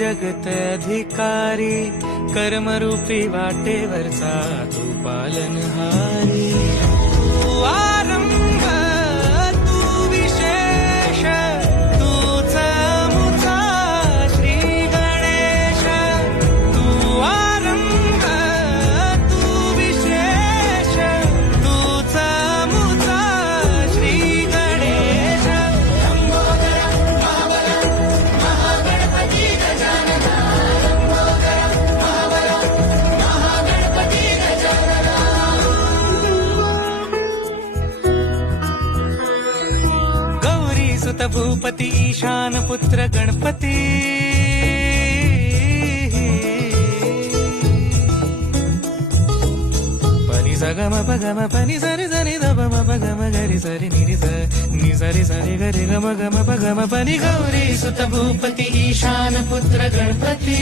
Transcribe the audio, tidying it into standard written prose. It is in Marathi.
जगत अधिकारी, कर्मरूपी वाटेवरचा तू पालनहारी. तू आरंभ, तू विशेष, तूच मुचा श्री गणेश. तू आरंभ, तू विशेष, तूच मुचा श्री गणेश. गौरी सुत भूपती ईशान पुत्र गणपती. पनी सगम पगम पनी सरी सरी दम पगम गरी सरी निरी नि सरी सरी गरी गम गम पगम पनी. गौरी सुत भूपती ईशान पुत्र गणपती.